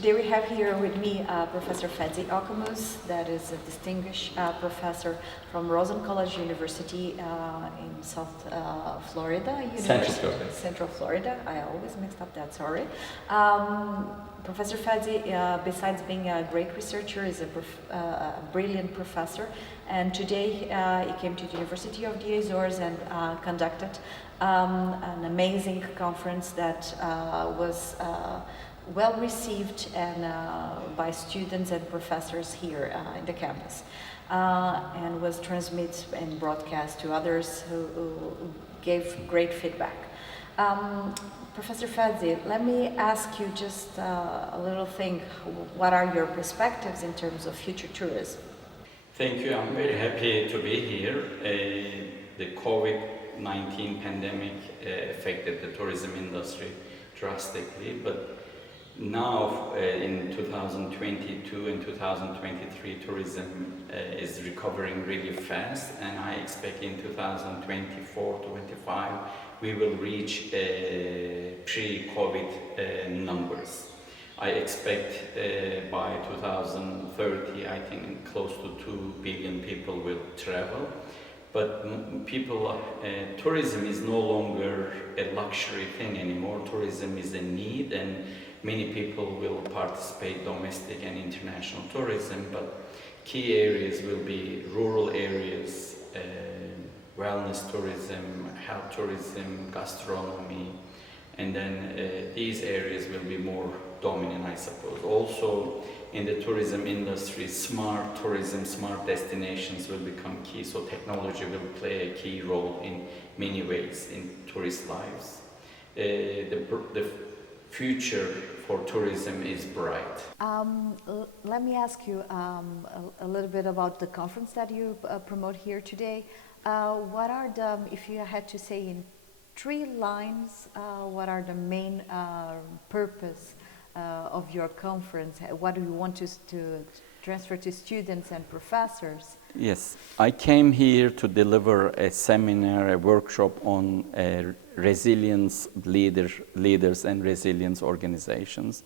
Today we have here with me Professor Fevzi Okumus, that is a distinguished professor from Rosen College University in South Florida. Central Florida. I always mixed up that, sorry. Professor Fevzi, besides being a great researcher, is a brilliant professor. And today he came to the University of the Azores and conducted an amazing conference that was well received and by students and professors here in the campus, and was transmitted and broadcast to others who gave great feedback. Professor Fevzi, let me ask you just a little thing. What are your perspectives in terms of future tourism? Thank you. I'm very happy to be here. The COVID-19 pandemic affected the tourism industry drastically, but now in 2022 and 2023 tourism is recovering really fast, and I expect in 2024-25 we will reach pre-COVID numbers. I expect by 2030 I think close to 2 billion people will travel. But tourism is no longer a luxury thing anymore. Tourism is a need, and many people will participate domestic and international tourism, but key areas will be rural areas, wellness tourism, health tourism, gastronomy, and then these areas will be more dominant, I suppose. Also, in the tourism industry, smart tourism, smart destinations will become key, so technology will play a key role in many ways in tourist lives. The future for tourism is bright. Let me ask you a little bit about the conference that you promote here today. What are if you had to say in 3 lines, what are the main purpose of your conference? What do you want to transfer to students and professors? Yes, I came here to deliver a seminar, a workshop on resilience leaders and resilience organizations.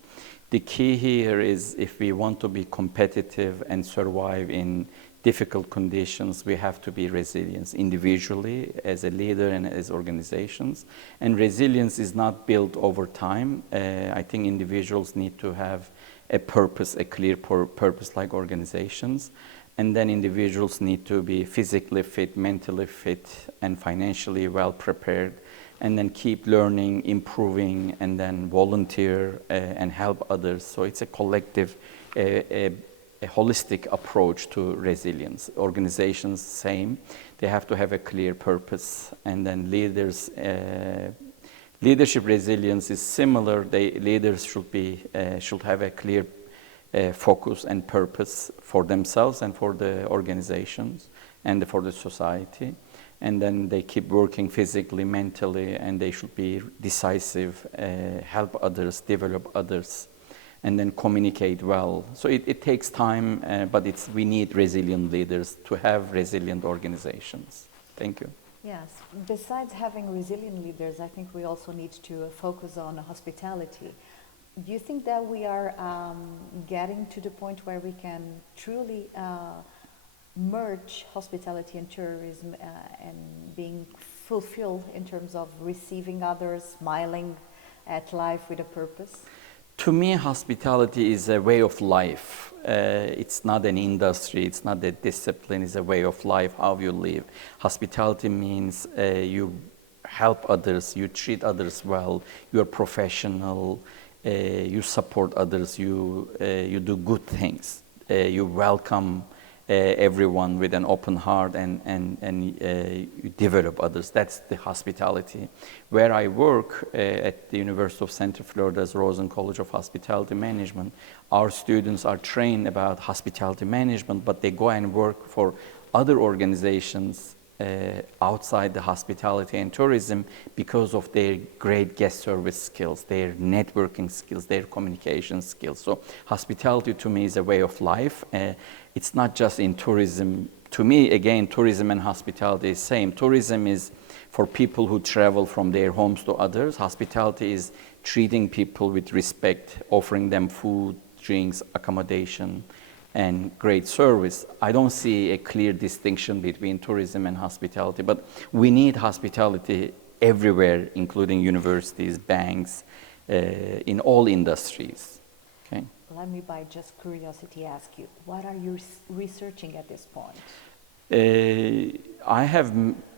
The key here is if we want to be competitive and survive in difficult conditions, we have to be resilient individually, as a leader and as organizations. And resilience is not built over time. I think individuals need to have a purpose, a clear purpose like organizations. And then individuals need to be physically fit, mentally fit, and financially well prepared. And then keep learning, improving, and then volunteer and help others. So it's a collective, a holistic approach to resilience. Organizations, same. They have to have a clear purpose. And then leadership resilience is similar. Leaders should have a clear focus and purpose for themselves and for the organizations and for the society. And then they keep working physically, mentally, and they should be decisive, help others, develop others, and then communicate well. So it takes time, but we need resilient leaders to have resilient organizations. Thank you. Yes, besides having resilient leaders, I think we also need to focus on hospitality. Do you think that we are getting to the point where we can truly merge hospitality and tourism and being fulfilled in terms of receiving others, smiling at life with a purpose? To me, hospitality is a way of life. It's not an industry, it's not a discipline, it's a way of life, how you live. Hospitality means you help others, you treat others well, you're professional, you support others, you do good things, you welcome everyone with an open heart and you develop others. That's the hospitality. Where I work at the University of Central Florida's Rosen College of Hospitality Management, our students are trained about hospitality management, but they go and work for other organizations outside the hospitality and tourism because of their great guest service skills, their networking skills, their communication skills. So hospitality to me is a way of life. It's not just in tourism. To me, again, tourism and hospitality is same. Tourism is for people who travel from their homes to others. Hospitality is treating people with respect, offering them food, drinks, accommodation, and great service. I don't see a clear distinction between tourism and hospitality, but we need hospitality everywhere, including universities, banks, in all industries. Okay. Let me, by just curiosity, ask you, what are you researching at this point? I have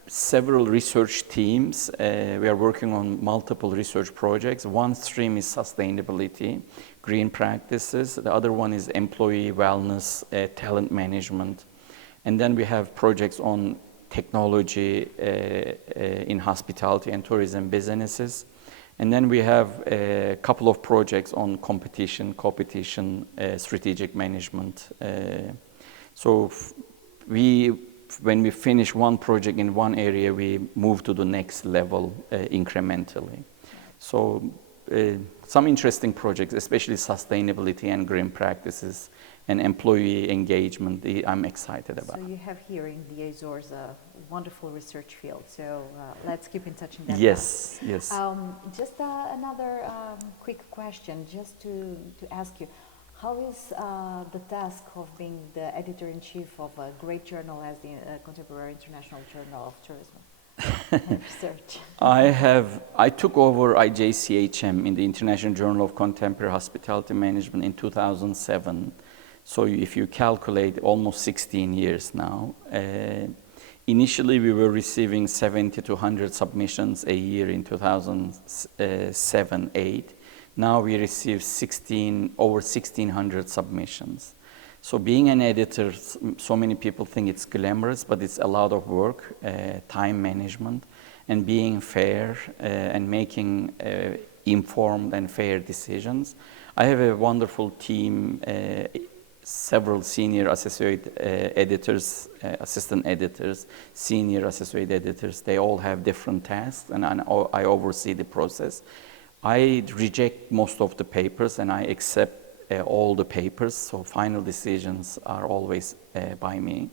several research teams. We are working on multiple research projects. One stream is sustainability, green practices. The other one is employee wellness, talent management. And then we have projects on technology in hospitality and tourism businesses. And then we have a couple of projects on competition, strategic management. So when we finish one project in one area, we move to the next level incrementally. So some interesting projects, especially sustainability and green practices and employee engagement, I'm excited about. So you have here in the Azores a wonderful research field. So let's keep in touch in that. Yes, line. yes. Just another quick question, just to ask you. How is the task of being the editor-in-chief of a great journal as the Contemporary International Journal of Tourism and Research? I took over IJCHM in the International Journal of Contemporary Hospitality Management in 2007. So if you calculate, almost 16 years now. Initially, we were receiving 70 to 100 submissions a year in 2007-8. Now we receive over 1,600 submissions. So being an editor, so many people think it's glamorous, but it's a lot of work, time management, and being fair and making informed and fair decisions. I have a wonderful team, several senior associate editors, assistant editors, senior associate editors. They all have different tasks, and I oversee the process. I reject most of the papers and I accept all the papers, so final decisions are always by me.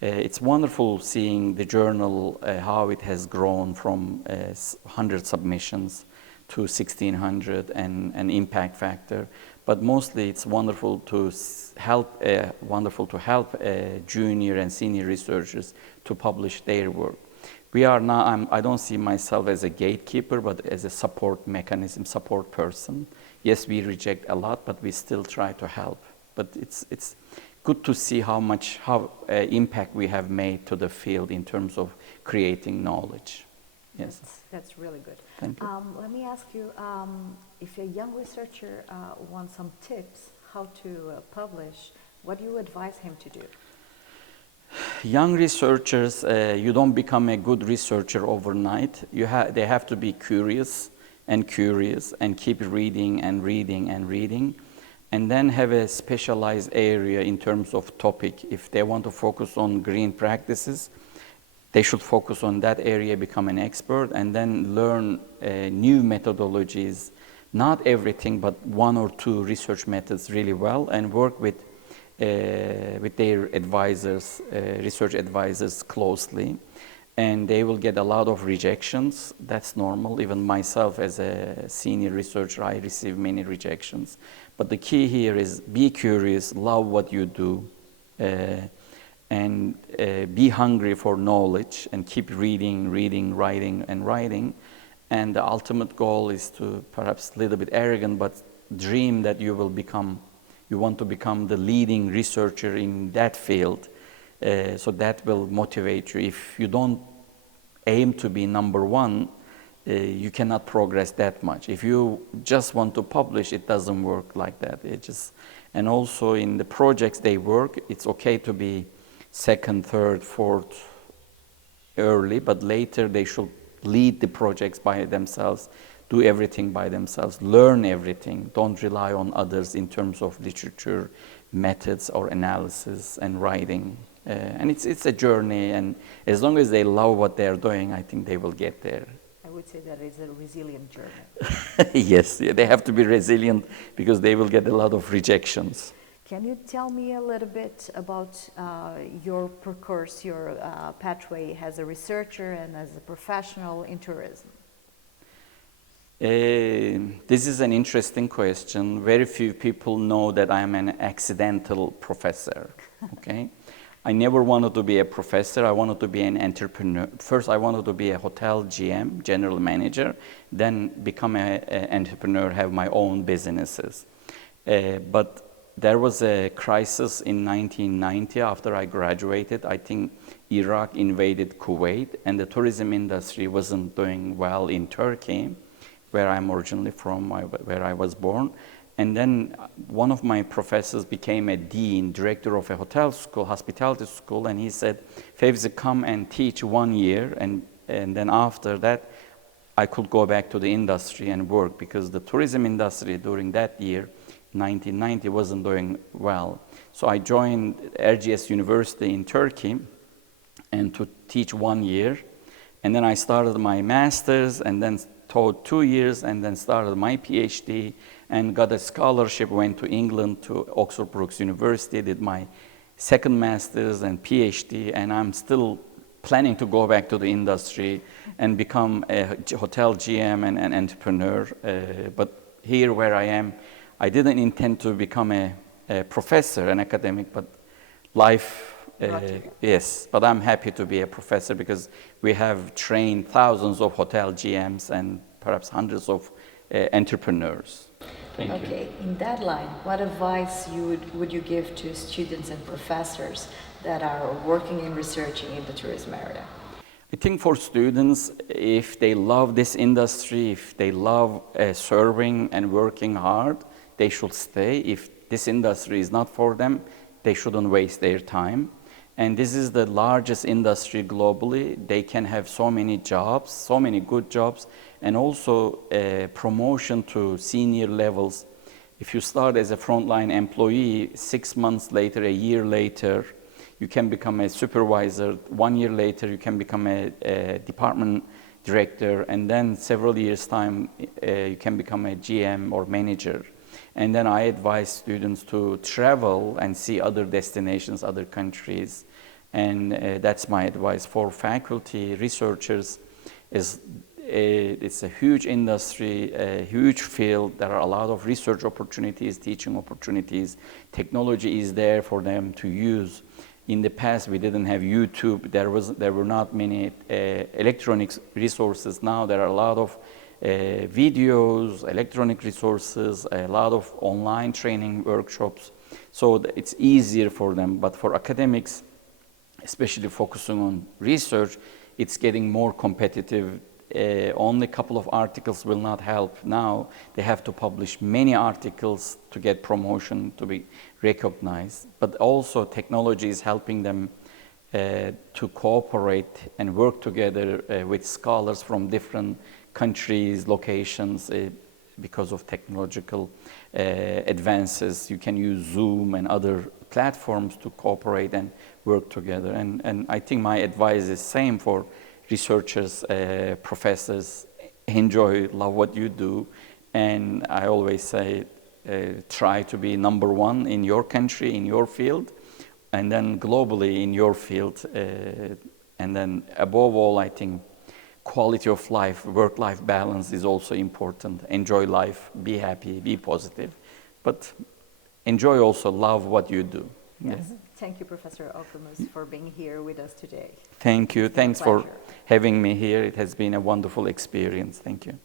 It's wonderful seeing the journal, how it has grown from 100 submissions to 1,600 and an impact factor. But mostly it's wonderful to help junior and senior researchers to publish their work. We are now, I don't see myself as a gatekeeper, but as a support mechanism, support person. Yes, we reject a lot, but we still try to help. But it's good to see how impact we have made to the field in terms of creating knowledge. Yes. That's really good. Thank you. Let me ask you, if a young researcher wants some tips how to publish, what do you advise him to do? Young researchers, you don't become a good researcher overnight. They have to be curious and keep reading and reading and reading, and then have a specialized area in terms of topic. If they want to focus on green practices, they should focus on that area, become an expert, and then learn new methodologies, not everything, but one or two research methods really well, and work with their advisors, research advisors closely, and they will get a lot of rejections. That's normal. Even myself as a senior researcher, I receive many rejections. But the key here is be curious, love what you do, and be hungry for knowledge and keep reading, writing. And the ultimate goal is to, perhaps a little bit arrogant, but dream that you want to become the leading researcher in that field. So that will motivate you. If you don't aim to be number one, you cannot progress that much. If you just want to publish, it doesn't work like that. And also in the projects they work, it's okay to be second, third, fourth early, but later they should lead the projects by themselves, do everything by themselves, learn everything. Don't rely on others in terms of literature, methods, or analysis and writing. And it's a journey, and as long as they love what they're doing, I think they will get there. I would say that is a resilient journey. Yes, they have to be resilient because they will get a lot of rejections. Can you tell me a little bit about your course, your pathway as a researcher and as a professional in tourism? This is an interesting question. Very few people know that I am an accidental professor, okay? I never wanted to be a professor. I wanted to be an entrepreneur. First, I wanted to be a hotel GM, general manager, then become an entrepreneur, have my own businesses. But there was a crisis in 1990 after I graduated. I think Iraq invaded Kuwait, and the tourism industry wasn't doing well in Turkey, where I'm originally from, where I was born. And then one of my professors became a dean, director of a hotel school, hospitality school, and he said, Fevzi, come and teach 1 year, and then after that, I could go back to the industry and work, because the tourism industry during that year, 1990, wasn't doing well. So I joined Erciyes University in Turkey, and to teach 1 year, and then I started my master's, and then taught 2 years, and then started my PhD, and got a scholarship, went to England to Oxford Brookes University, did my second master's and PhD, and I'm still planning to go back to the industry and become a hotel GM and an entrepreneur. But here where I am, I didn't intend to become a professor, an academic, but life, yes, but I'm happy to be a professor because we have trained thousands of hotel GMs and perhaps hundreds of entrepreneurs. Thank you. Okay, in that line, what advice would you give to students and professors that are working and researching in the tourism area? I think for students, if they love this industry, if they love serving and working hard, they should stay. If this industry is not for them, they shouldn't waste their time. And this is the largest industry globally. They can have so many jobs, so many good jobs, and also promotion to senior levels. If you start as a frontline employee, 6 months later, a year later, you can become a supervisor. 1 year later, you can become a department director, and then several years' time, you can become a GM or manager. And then I advise students to travel and see other destinations, other countries. And that's my advice for faculty, researchers. It's a huge industry, a huge field. There are a lot of research opportunities, teaching opportunities. Technology is there for them to use. In the past, we didn't have YouTube. There were not many electronic resources. Now there are a lot of videos, electronic resources, a lot of online training workshops. So it's easier for them. But for academics, especially focusing on research, it's getting more competitive. Only a couple of articles will not help now. They have to publish many articles to get promotion, to be recognized. But also technology is helping them to cooperate and work together with scholars from different countries, locations, because of technological advances. You can use Zoom and other platforms to cooperate and work together. And I think my advice is same for researchers, professors. Enjoy, love what you do. And I always say, try to be number one in your country, in your field, and then globally in your field. And then above all, I think quality of life, work-life balance is also important. Enjoy life, be happy, be positive, but enjoy also, love what you do. Yes. Yes. Thank you, Professor Okumus, for being here with us today. Thank you. Thanks for having me here. It has been a wonderful experience. Thank you.